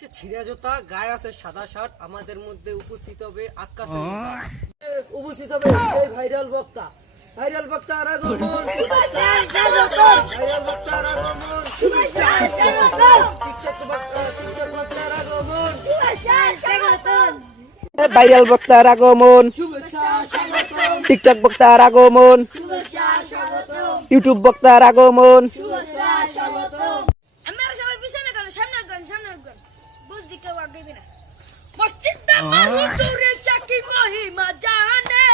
সে ছিঁড়া জুতা, গায়ে আছে সাদা শার্ট। আমাদের মধ্যে উপস্থিত হবে আক্কাস উপস্থিত হবে সেই ভাইরাল বক্তা। ভাইরাল বক্তার আগমন, ভাইরাল বক্তার আগমন, টিকটক বক্তার আগমন, ভাইরাল বক্তার আগমন, টিকটক বক্তার আগমন, ইউটিউব বক্তার আগমন। আমরা সবাই পিছনে করো, সামনে করো, সামনে করো। বুঝছি কেউ আগে না। মসজিদে মাহুতুরে চাকি মহিমা জানে,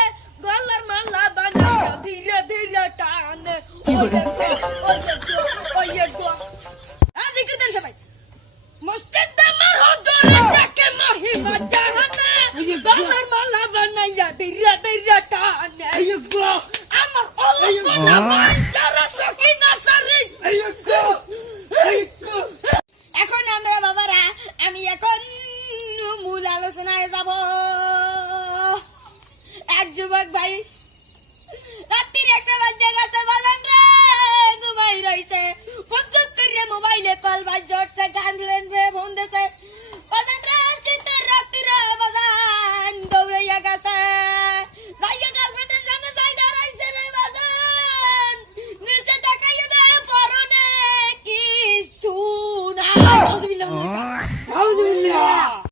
গলার মালা বানায়া ধীরে ধীরে টানে। ওয়ে গো। আজ কি দেন সবাই? মসজিদে মাহুতুরে চাকি মহিমা জানে, গলার মালা বানায়া ধীরে ধীরে টানে। আমার আল্লাহ যারা সকিনা সারি। এখন আমরা বাবারা, আমি এখন মূল আলোচনায় যাব। এক যুবক ভাই